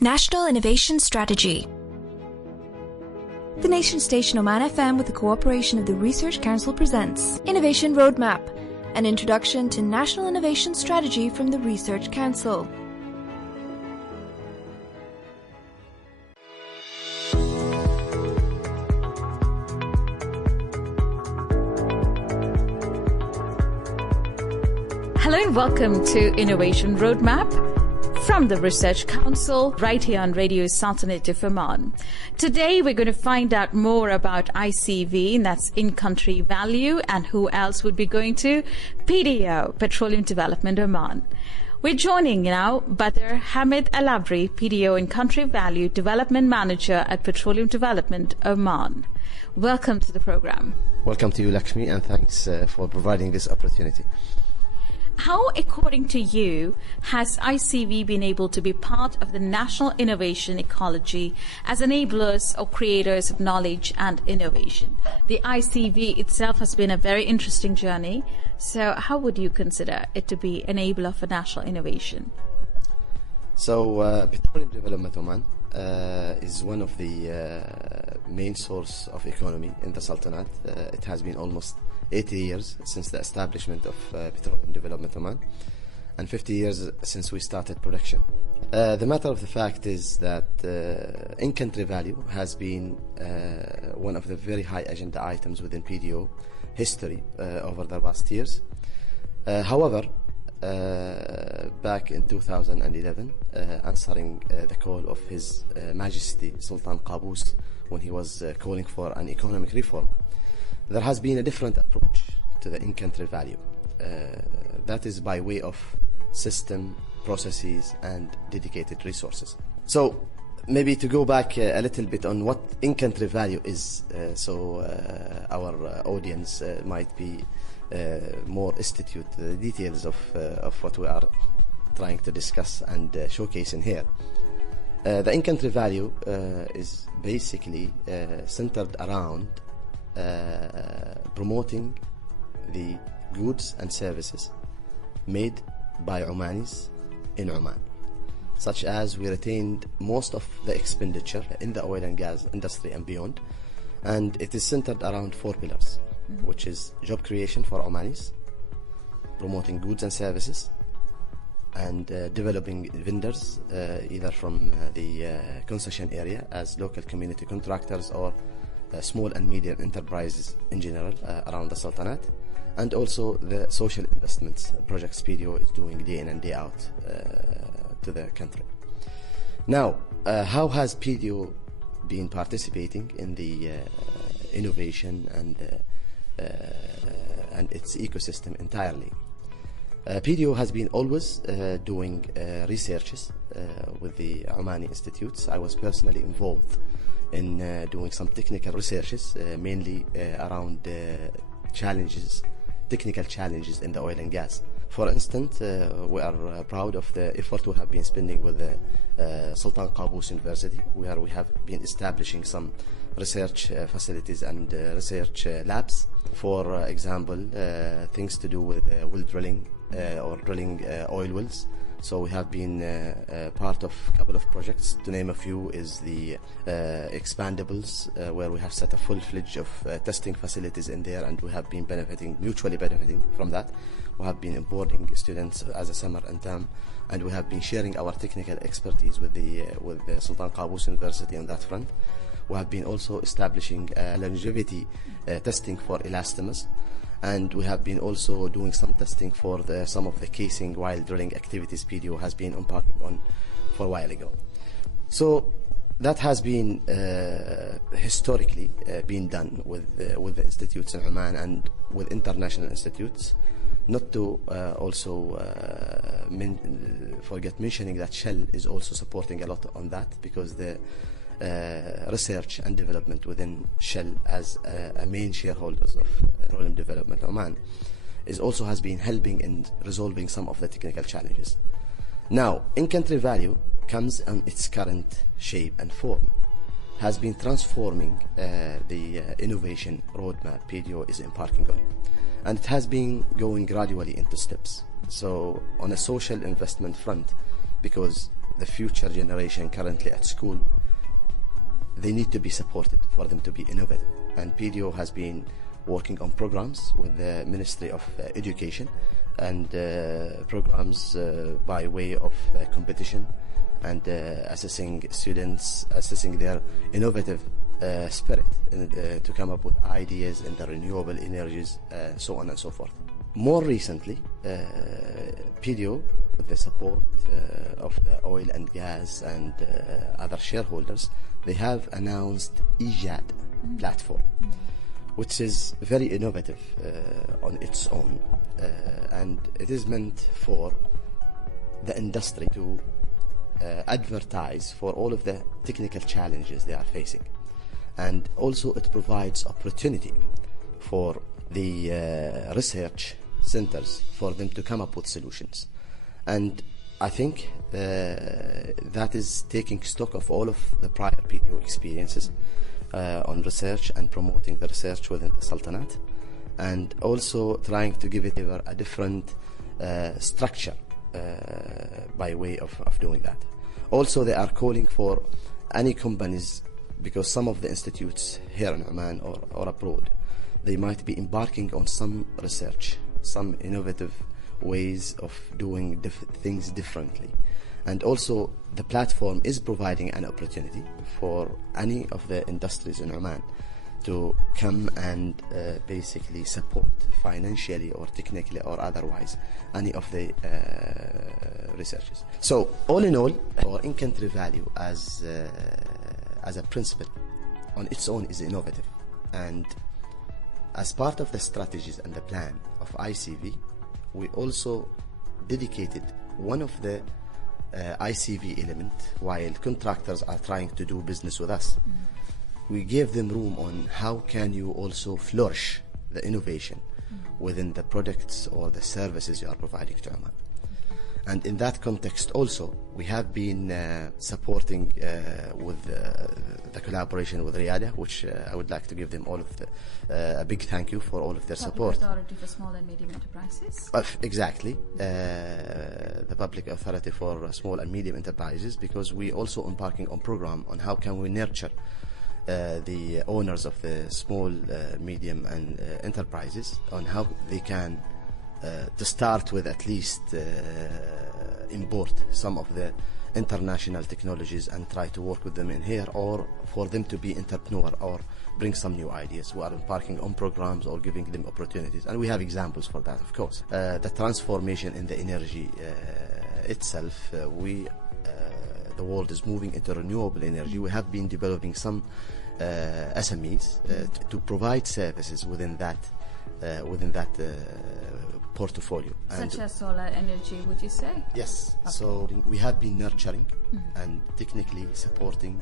National Innovation Strategy. The nation station Oman FM with the cooperation of the Research Council presents Innovation Roadmap, an introduction to National Innovation Strategy from the Research Council. Hello and welcome to Innovation Roadmap from the Research Council, right here on Radio Sultanate of Oman. Today we're going to find out more about ICV, and that's in-country value, and who else would be going to PDO, Petroleum Development Oman. We're joining now Badr Hamid Al-Abri, PDO in-country value development manager at Petroleum Development Oman. Welcome to the program. Welcome to you, Lakshmi, and thanks for providing this opportunity. How, according to you, has ICV been able to be part of the national innovation ecology as enablers or creators of knowledge and innovation? The ICV itself has been a very interesting journey. So how would you consider it to be enabler for national innovation? So Petroleum Development Oman is one of the main source of economy in the Sultanate. It has been almost 80 years since the establishment of Petroleum Development Oman, and 50 years since we started production. The matter of the fact is that in-country value has been one of the very high agenda items within PDO history over the past years. However, back in 2011, answering the call of His Majesty Sultan Qaboos when he was calling for an economic reform, there has been a different approach to the in-country value. That is by way of system, processes, and dedicated resources. So maybe to go back a little bit on what in-country value is, so our audience might be more astute to the details of what we are trying to discuss and showcase in here. The in-country value is basically centered around promoting the goods and services made by Omanis in Oman, such as we retained most of the expenditure in the oil and gas industry and beyond, and it is centered around 4 pillars, which is job creation for Omanis, promoting goods and services, and developing vendors either from the concession area as local community contractors or small and medium enterprises in general around the Sultanate, and also the social investments projects PDO is doing day in and day out to the country. Now, how has PDO been participating in the innovation and its ecosystem entirely? PDO has been always doing researches with the Omani institutes. I was personally involved in doing some technical researches, mainly around technical challenges in the oil and gas. For instance, we are proud of the effort we have been spending with the Sultan Qaboos University, where we have been establishing some research facilities and research labs. For example, things to do with well drilling or drilling oil wells. So we have been part of a couple of projects. To name a few is the expandables, where we have set a full-fledged of testing facilities in there, and we have been mutually benefiting from that. We have been onboarding students as a summer and term, and we have been sharing our technical expertise with the Sultan Qaboos University on that front. We have been also establishing longevity testing for elastomers, and we have been also doing some testing for some of the casing while drilling activities PDO has been embarking on for a while ago. So that has been historically been done with the institutes in Oman and with international institutes. Not to also forget mentioning that Shell is also supporting a lot on that, because the research and development within Shell as a main shareholders of Petroleum Development Oman also has been helping in resolving some of the technical challenges. Now, in-country value comes in its current shape and form, has been transforming the innovation roadmap PDO is embarking on, and it has been going gradually into steps. So on a social investment front, because the future generation currently at school, they need to be supported for them to be innovative. And PDO has been working on programs with the Ministry of Education, and programs by way of competition and assessing students, assessing their innovative spirit to come up with ideas in the renewable energies, so on and so forth. More recently, PDO, with the support of the oil and gas and other shareholders, they have announced EJAD platform, which is very innovative on its own, and it is meant for the industry to advertise for all of the technical challenges they are facing. And also it provides opportunity for the research centers for them to come up with solutions. And I think that is taking stock of all of the prior PDO experiences on research and promoting the research within the Sultanate, and also trying to give it a different structure by way of doing that. Also, they are calling for any companies, because some of the institutes here in Oman or abroad, they might be embarking on some research, some innovative ways of doing things differently. And also the platform is providing an opportunity for any of the industries in Oman to come and basically support financially or technically or otherwise any of the researches. So all in all, our in-country value as a principle on its own is innovative. And as part of the strategies and the plan of ICV, we also dedicated one of the ICV element while contractors are trying to do business with us. We gave them room on how can you also flourish the innovation within the products or the services you are providing to Oman. And in that context also, we have been supporting with the collaboration with Riyadh, which I would like to give them all of a big thank you for all of their support. Public Authority for Small and Medium Enterprises. Exactly, the Public Authority for Small and Medium Enterprises, because we also embarking on program on how can we nurture the owners of the small, medium and enterprises on how they can to start with at least import some of the international technologies and try to work with them in here, or for them to be entrepreneur or bring some new ideas. We are embarking on programs or giving them opportunities, and we have examples for that, of course. The transformation in the energy itself, the world is moving into renewable energy. We have been developing some SMEs to provide services within that portfolio. Such as solar energy, would you say? Yes. Okay. So we have been nurturing and technically supporting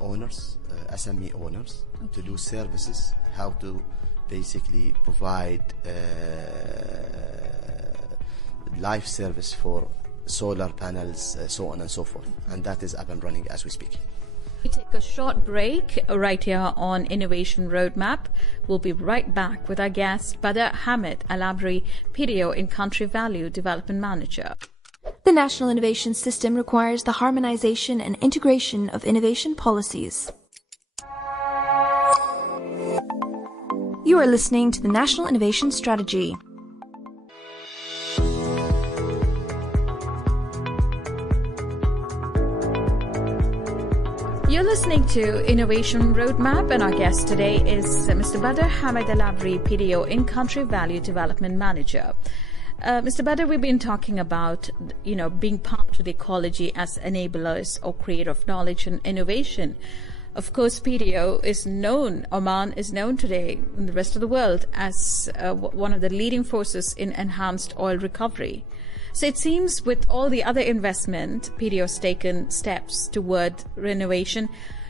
owners, SME owners, to do services, how to basically provide live service for solar panels, so on and so forth. And that is up and running as we speak. We take a short break right here on Innovation Roadmap. We'll be right back with our guest, Badr Hamid Al Abri, PDO in Country Value Development Manager. The National Innovation System requires the harmonization and integration of innovation policies. You are listening to the National Innovation Strategy. You're listening to Innovation Roadmap, and our guest today is Mr. Badr Hamid Al Abri, PDO in Country Value Development Manager. Mr. Badr, we've been talking about, being part of the ecology as enablers or creator of knowledge and innovation. Of course, PDO is known, Oman is known today in the rest of the world as one of the leading forces in enhanced oil recovery. So it seems with all the other investment, PDO's taken steps toward renovation.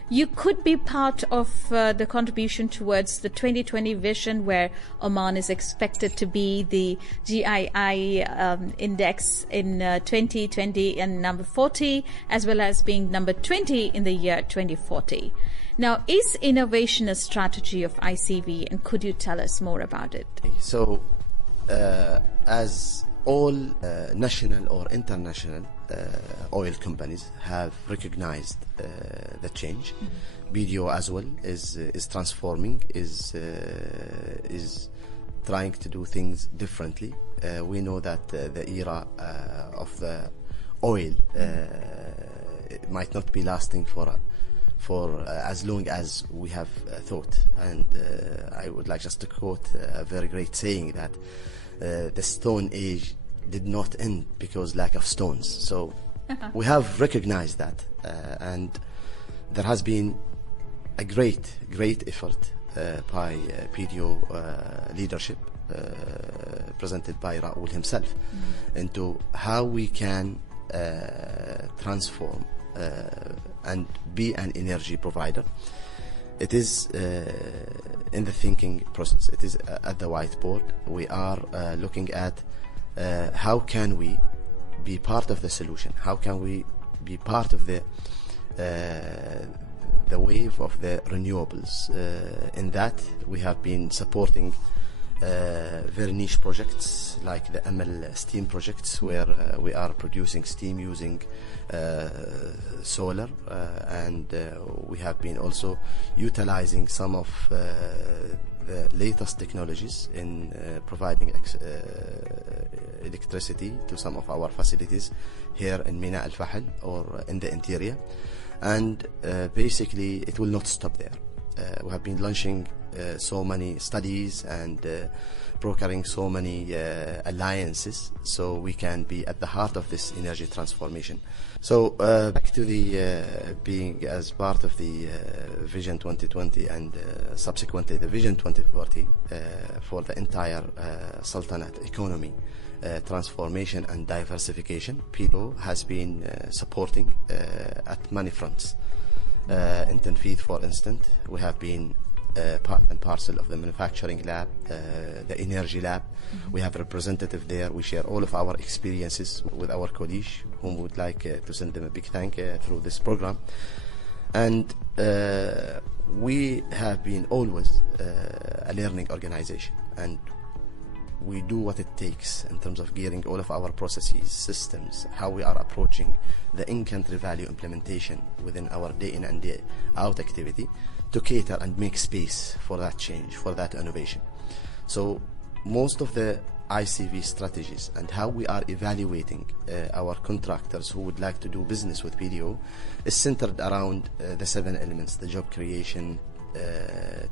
You could be part of the contribution towards the 2020 vision, where Oman is expected to be the GII index in 2020 and number 40, as well as being number 20 in the year 2040. Now, is innovation a strategy of ICV, and could you tell us more about it? So, as all national or international oil companies have recognized the change. BDO as well is transforming, is trying to do things differently. We know that the era of the oil it might not be lasting for as long as we have thought. And I would like just to quote a very great saying that the Stone Age did not end because lack of stones. So we have recognized that, and there has been a great effort by PDO leadership, presented by Raoul himself, into how we can transform and be an energy provider. It is in the thinking process. It is at the whiteboard. We are looking at how can we be part of the solution? How can we be part of the wave of the renewables? In that, we have been supporting very niche projects like the ML steam projects, where we are producing steam using solar, and we have been also utilizing some of the latest technologies in providing electricity to some of our facilities here in Mina Al Fahel or in the interior. And basically it will not stop there. We have been launching so many studies and brokering so many alliances, so we can be at the heart of this energy transformation. So back to the being as part of the Vision 2020 and subsequently the Vision 2040 for the entire Sultanate economy transformation and diversification. PDO has been supporting at many fronts. In Tanfeed, for instance, we have been part and parcel of the manufacturing lab, the energy lab. We have a representative there. We share all of our experiences with our colleagues, whom we would like to send them a big thank through this program. And we have been always a learning organization, and we do what it takes in terms of gearing all of our processes, systems, how we are approaching the in-country value implementation within our day in and day out activity to cater and make space for that change, for that innovation. So most of the ICV strategies and how we are evaluating our contractors who would like to do business with PDO is centered around the 7 elements: the job creation,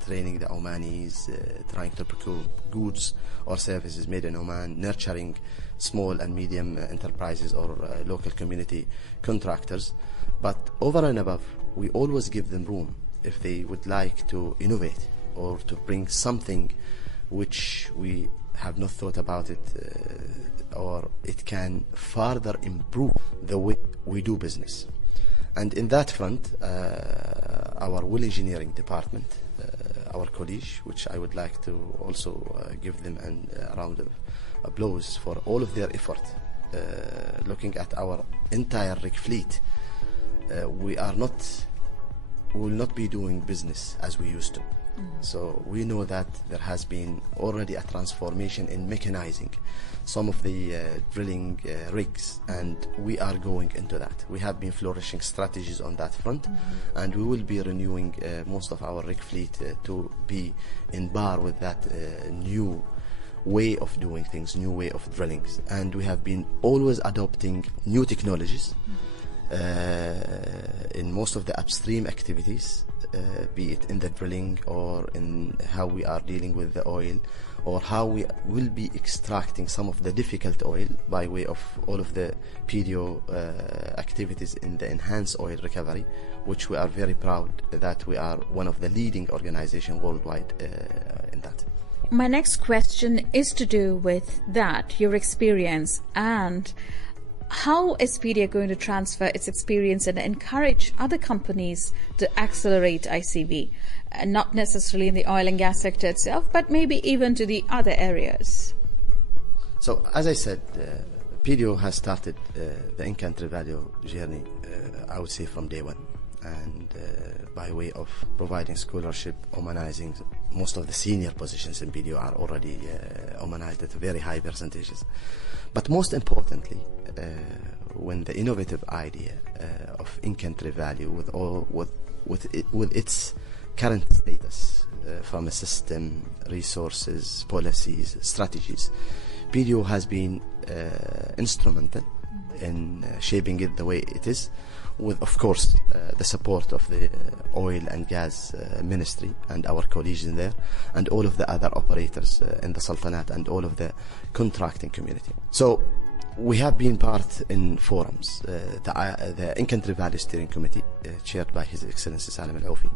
training the Omanis, trying to procure goods or services made in Oman, nurturing small and medium enterprises or local community contractors. But over and above, we always give them room if they would like to innovate or to bring something which we have not thought about it, or it can further improve the way we do business. And in that front, our well engineering department, our colleagues, which I would like to also give them a round of applause for all of their effort, looking at our entire rig fleet, we will not be doing business as we used to. So we know that there has been already a transformation in mechanizing some of the drilling rigs, and we are going into that. We have been flourishing strategies on that front, and we will be renewing most of our rig fleet to be in bar with that new way of doing things, new way of drilling. And we have been always adopting new technologies in most of the upstream activities, be it in the drilling or in how we are dealing with the oil, or how we will be extracting some of the difficult oil by way of all of the PDO activities in the enhanced oil recovery, which we are very proud that we are one of the leading organizations worldwide in that. My next question is to do with that, your experience, and how is PDO going to transfer its experience and encourage other companies to accelerate ICV, not necessarily in the oil and gas sector itself, but maybe even to the other areas? So, as I said, PDO has started the in-country value journey, I would say, from day one, and by way of providing scholarship, Omanizing most of the senior positions in BDO are already Omanite at very high percentages. But most importantly, when the innovative idea of in-country value with its current status from a system, resources, policies, strategies, BDO has been instrumental in shaping it the way it is, with, of course, the support of the oil and gas ministry and our colleagues in there, and all of the other operators in the Sultanate and all of the contracting community. So we have been part in forums, the In-Country Value Steering Committee, chaired by His Excellency Salim Al-Aufi,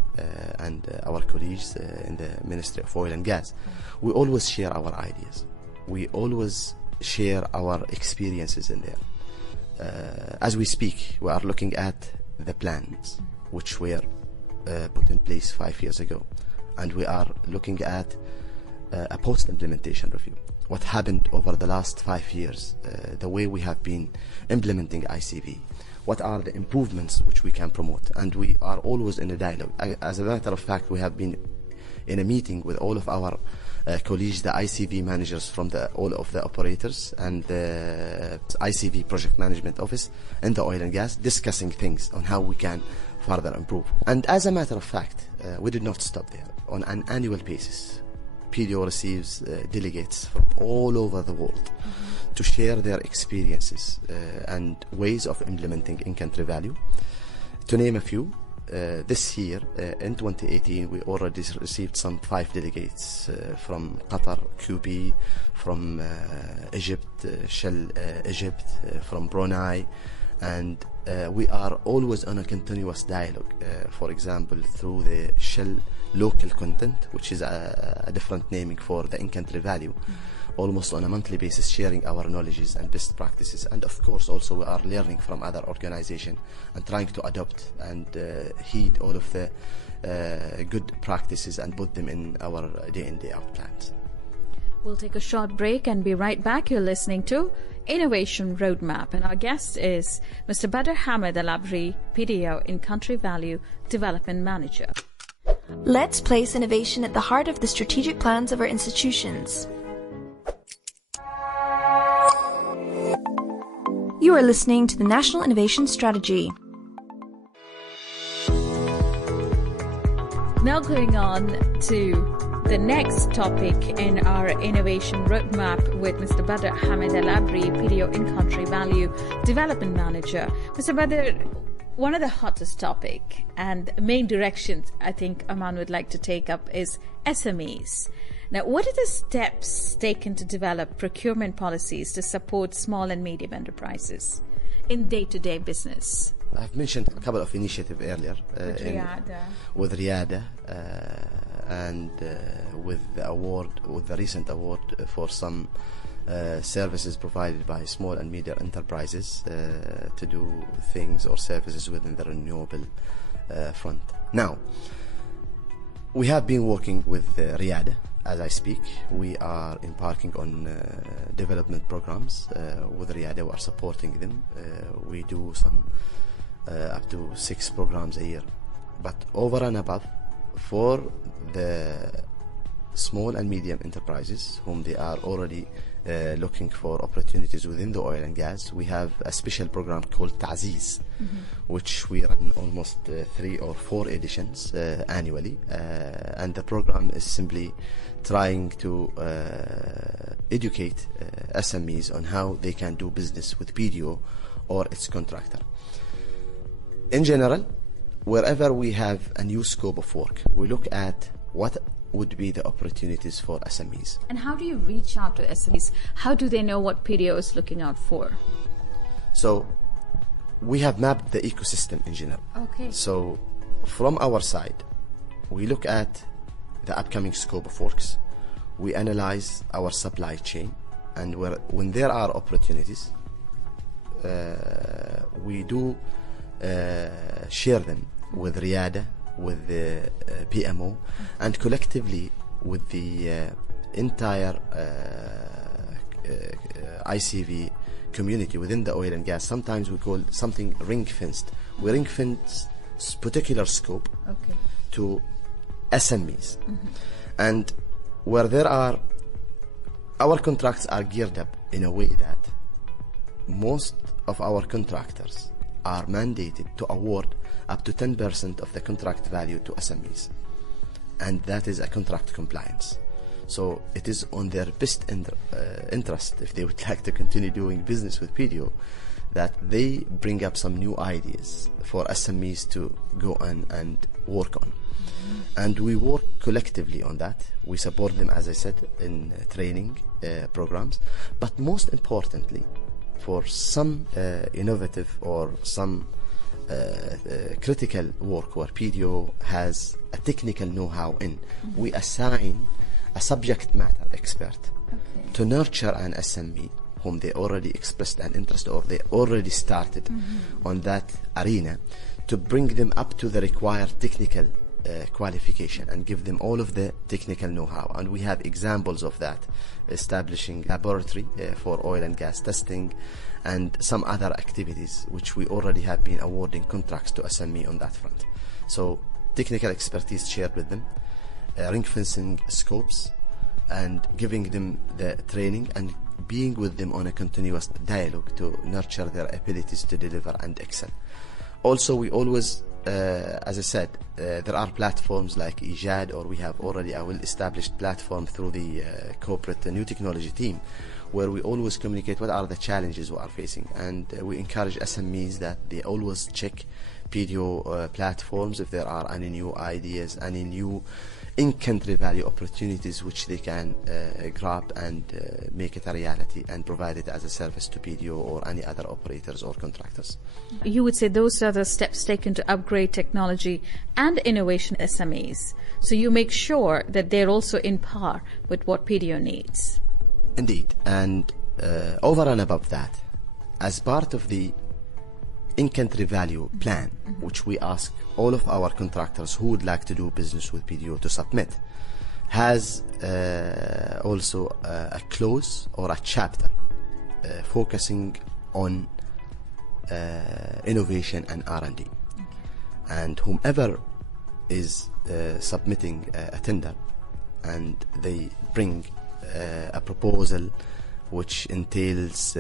and our colleagues in the Ministry of Oil and Gas. We always share our ideas. We always share our experiences in there. As we speak, we are looking at the plans which were put in place 5 years ago, and we are looking at a post-implementation review. What happened over the last 5 years, the way we have been implementing ICV, what are the improvements which we can promote, and we are always in a dialogue. As a matter of fact, we have been in a meeting with all of our colleagues, the ICV managers from all of the operators and the ICV project management office and the oil and gas, discussing things on how we can further improve. And as a matter of fact, we did not stop there. On an annual basis, PDO receives delegates from all over the world to share their experiences and ways of implementing in-country value. To name a few, this year, in 2018, we already received some 5 delegates from Qatar, QB, from Egypt, Shell Egypt, from Brunei, and we are always on a continuous dialogue, for example, through the Shell local content, which is a different naming for the in-country value, almost on a monthly basis, sharing our knowledges and best practices. And of course also we are learning from other organizations and trying to adopt and heed all of the good practices and put them in our day in, day out plans. We'll take a short break and be right back. You're listening to Innovation Roadmap, and our guest is Mr. Badr Hamid Al Abri, PDO In-Country Value Development Manager. Let's place innovation at the heart of the strategic plans of our institutions. You are listening to the National Innovation Strategy. Now going on to the next topic in our Innovation Roadmap with Mr. Badr Hamid Al Abri, PDO In-Country Value Development Manager. Mr. Badr, one of the hottest topic and main directions I think Oman would like to take up is SMEs. Now, what are the steps taken to develop procurement policies to support small and medium enterprises in day-to-day business? I've mentioned a couple of initiatives earlier with Riyada and with the recent award for some services provided by small and medium enterprises to do things or services within the renewable front. Now, we have been working with Riyada. As I speak, we are embarking on development programs with Riyada. We are supporting them. We do some up to 6 programs a year. But over and above, for the small and medium enterprises whom they are already looking for opportunities within the oil and gas, we have a special program called Ta'ziz, which we run almost 3 or 4 editions annually, and the program is simply trying to educate SMEs on how they can do business with PDO or its contractor. In general, wherever we have a new scope of work, we look at what would be the opportunities for SMEs. And how do you reach out to SMEs? How do they know what PDO is looking out for? So we have mapped the ecosystem in general. Okay. So from our side, we look at the upcoming scope of works. We analyze our supply chain, and when there are opportunities, we do share them with Riyada, with the PMO, and collectively with the entire ICV community within the oil and gas. Sometimes we call something ring-fenced. We ring-fence particular scope to SMEs. And where there are, our contracts are geared up in a way that most of our contractors are mandated to award up to 10% of the contract value to SMEs. And that is a contract compliance. So it is on their best interest, if they would like to continue doing business with PDO, that they bring up some new ideas for SMEs to go on and work on. And we work collectively on that. We support them, as I said, in training programs. But most importantly, for some innovative or some critical work where PDO has a technical know-how in, we assign a subject matter expert to nurture an SME whom they already expressed an interest or they already started on that arena, to bring them up to the required technical qualification and give them all of the technical know-how. And we have examples of that, establishing laboratory for oil and gas testing and some other activities which we already have been awarding contracts to SME on that front. So technical expertise shared with them, ring fencing scopes, and giving them the training and being with them on a continuous dialogue to nurture their abilities to deliver and excel. Also, we always, as I said, there are platforms like IJAD, or we have already a well-established platform through the corporate new technology team, where we always communicate what are the challenges we are facing, and we encourage SMEs that they always check PDO platforms if there are any new ideas, any new in-country value opportunities which they can grab and make it a reality and provide it as a service to PDO or any other operators or contractors. You would say those are the steps taken to upgrade technology and innovation SMEs. So you make sure that they're also in par with what PDO needs. Indeed. And over and above that, as part of the in-country value plan, which we ask all of our contractors who would like to do business with PDO to submit, has also a clause or a chapter focusing on innovation and R&D. And whomever is submitting a tender and they bring a proposal which entails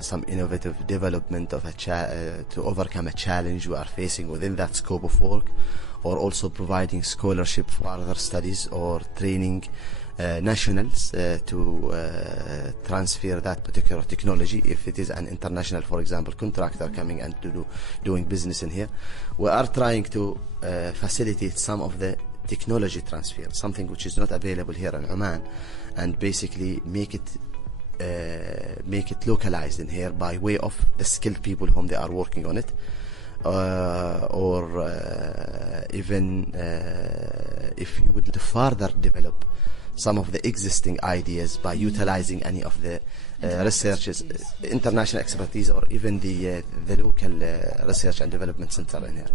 some innovative development of to overcome a challenge we are facing within that scope of work, or also providing scholarship for other studies or training nationals to transfer that particular technology. If it is an international, for example, contractor coming and doing business in here, we are trying to facilitate some of the technology transfer, something which is not available here in Oman, and basically make it localized in here by way of the skilled people whom they are working on it, or even if you would further develop some of the existing ideas by utilizing any of the researches, international expertise, or even the local research and development center in here.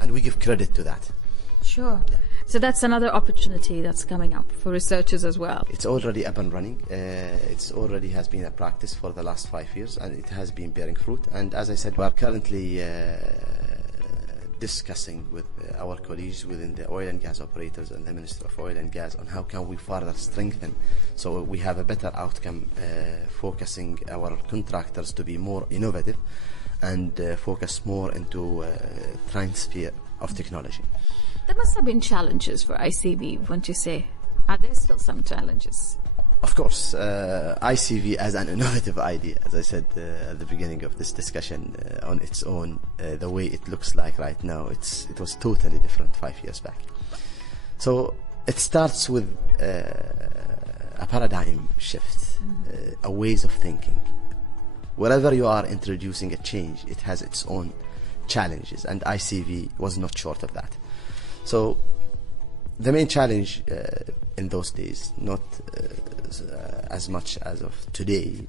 And we give credit to that. Sure. So that's another opportunity that's coming up for researchers as well. It's already up and running. It's already has been a practice for the last 5 years, and it has been bearing fruit. And as I said, we are currently discussing with our colleagues within the oil and gas operators and the Ministry of Oil and Gas on how can we further strengthen so we have a better outcome, focusing our contractors to be more innovative and focus more into transfer of technology. There must have been challenges for ICV, wouldn't you say? Are there still some challenges? Of course, ICV as an innovative idea, as I said at the beginning of this discussion, on its own, the way it looks like right now, it was totally different 5 years back. So it starts with a paradigm shift, a ways of thinking. Wherever you are introducing a change, it has its own challenges, and ICV was not short of that. So the main challenge in those days, not as much as of today,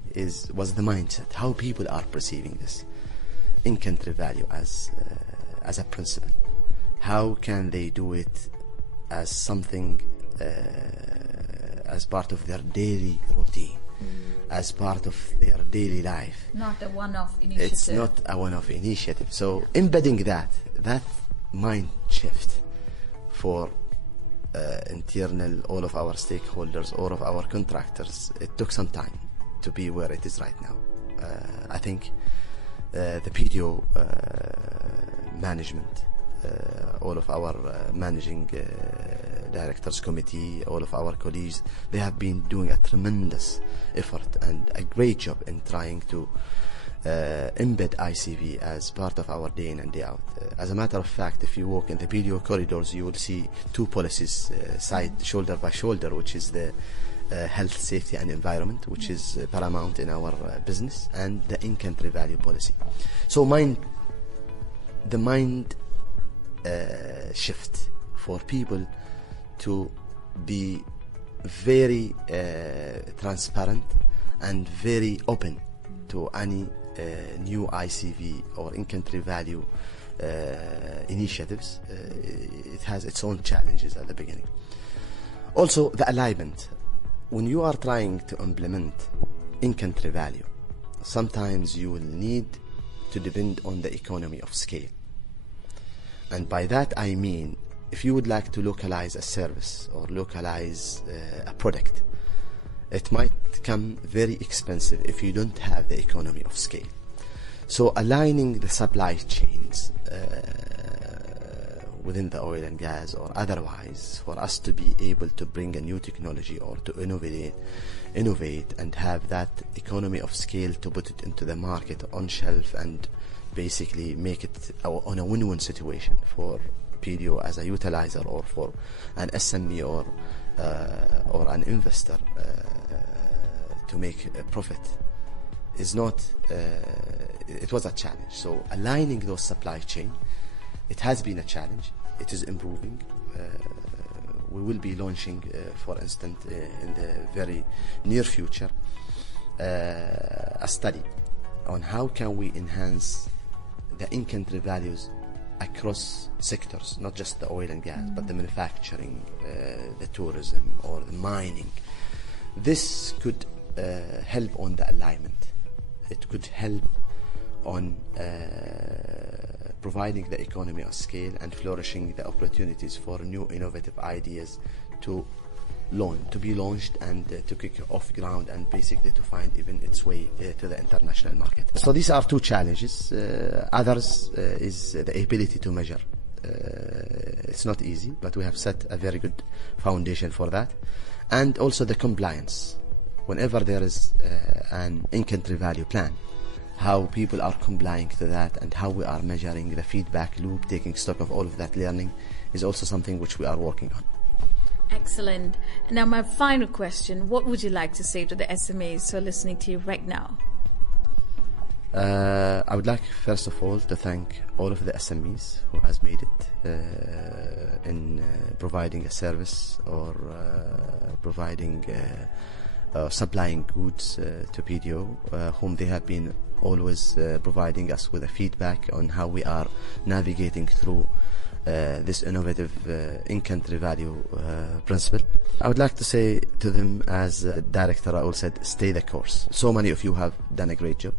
was the mindset, how people are perceiving this in-country value as a principle. How can they do it as something as part of their daily routine, as part of their daily life? Not a one-off initiative. It's not a one-off initiative. So embedding that mind shift for internal, all of our stakeholders, all of our contractors, it took some time to be where it is right now. I think the PDO management, all of our managing directors committee, all of our colleagues, they have been doing a tremendous effort and a great job in trying to embed ICV as part of our day in and day out. As a matter of fact, if you walk in the PDO corridors, you will see two policies side shoulder by shoulder, which is the health, safety and environment, which is paramount in our business, and the in-country value policy. So the mind shift for people to be very transparent and very open to any new ICV or in-country value initiatives. It has its own challenges at the beginning. Also, the alignment. When you are trying to implement in-country value, sometimes you will need to depend on the economy of scale. And by that I mean, if you would like to localize a service or localize a product, it might come very expensive if you don't have the economy of scale. So aligning the supply chains within the oil and gas or otherwise, for us to be able to bring a new technology or to innovate and have that economy of scale to put it into the market on shelf and basically make it on a win-win situation for PDO as a utilizer or for an SME or an investor to make a profit is not, it was a challenge. So aligning those supply chain, it has been a challenge. It is improving. We will be launching, for instance, in the very near future, a study on how can we enhance the in-country values across sectors, not just the oil and gas, but the manufacturing, the tourism or the mining. This could help on the alignment. It could help on providing the economy of scale and flourishing the opportunities for new innovative ideas to be launched and to kick off ground and basically to find even its way to the international market. So these are two challenges. Others is the ability to measure. It's not easy, but we have set a very good foundation for that. And also the compliance. Whenever there is an in-country value plan, how people are complying to that and how we are measuring the feedback loop, taking stock of all of that learning is also something which we are working on. Excellent. Now my final question, what would you like to say to the SMEs who are listening to you right now? I would like first of all to thank all of the SMEs who has made it in providing a service or providing supplying goods to PDO, whom they have been always providing us with a feedback on how we are navigating through this innovative in-country value principle. I would like to say to them, as Director Raul said, stay the course. So many of you have done a great job.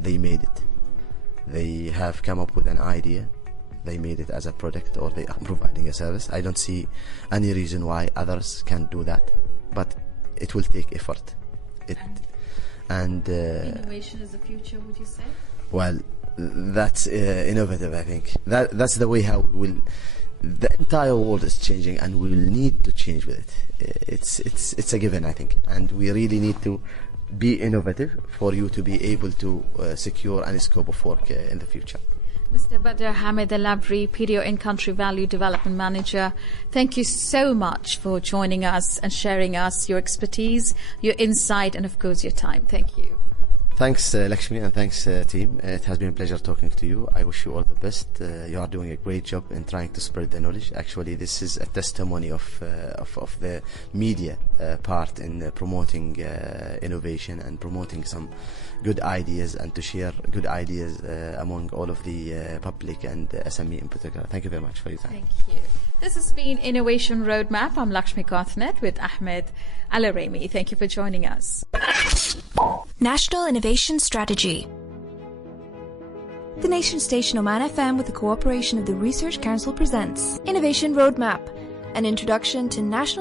They made it. They have come up with an idea. They made it as a product or they are providing a service. I don't see any reason why others can't do that. But it will take effort. Innovation is the future, would you say? Well, that's innovative, I think. That's the way how we will. The entire world is changing, and we will need to change with it. It's a given, I think, and we really need to be innovative for you to be able to secure any scope of work in the future. Mr. Badr Hamid Abri, PDO In-Country Value Development Manager, thank you so much for joining us and sharing us your expertise, your insight, and of course your time. Thank you. Thanks, Lakshmi, and thanks, team. It has been a pleasure talking to you. I wish you all the best. You are doing a great job in trying to spread the knowledge. Actually, this is a testimony of the media part in promoting innovation and promoting some good ideas and to share good ideas among all of the public and SME in particular. Thank you very much for your time. Thank you. This has been Innovation Roadmap. I'm Lakshmi Karthnet with Ahmed Alaremi. Thank you for joining us. National Innovation Strategy. The nation station Oman FM with the cooperation of the Research Council presents Innovation Roadmap, an introduction to national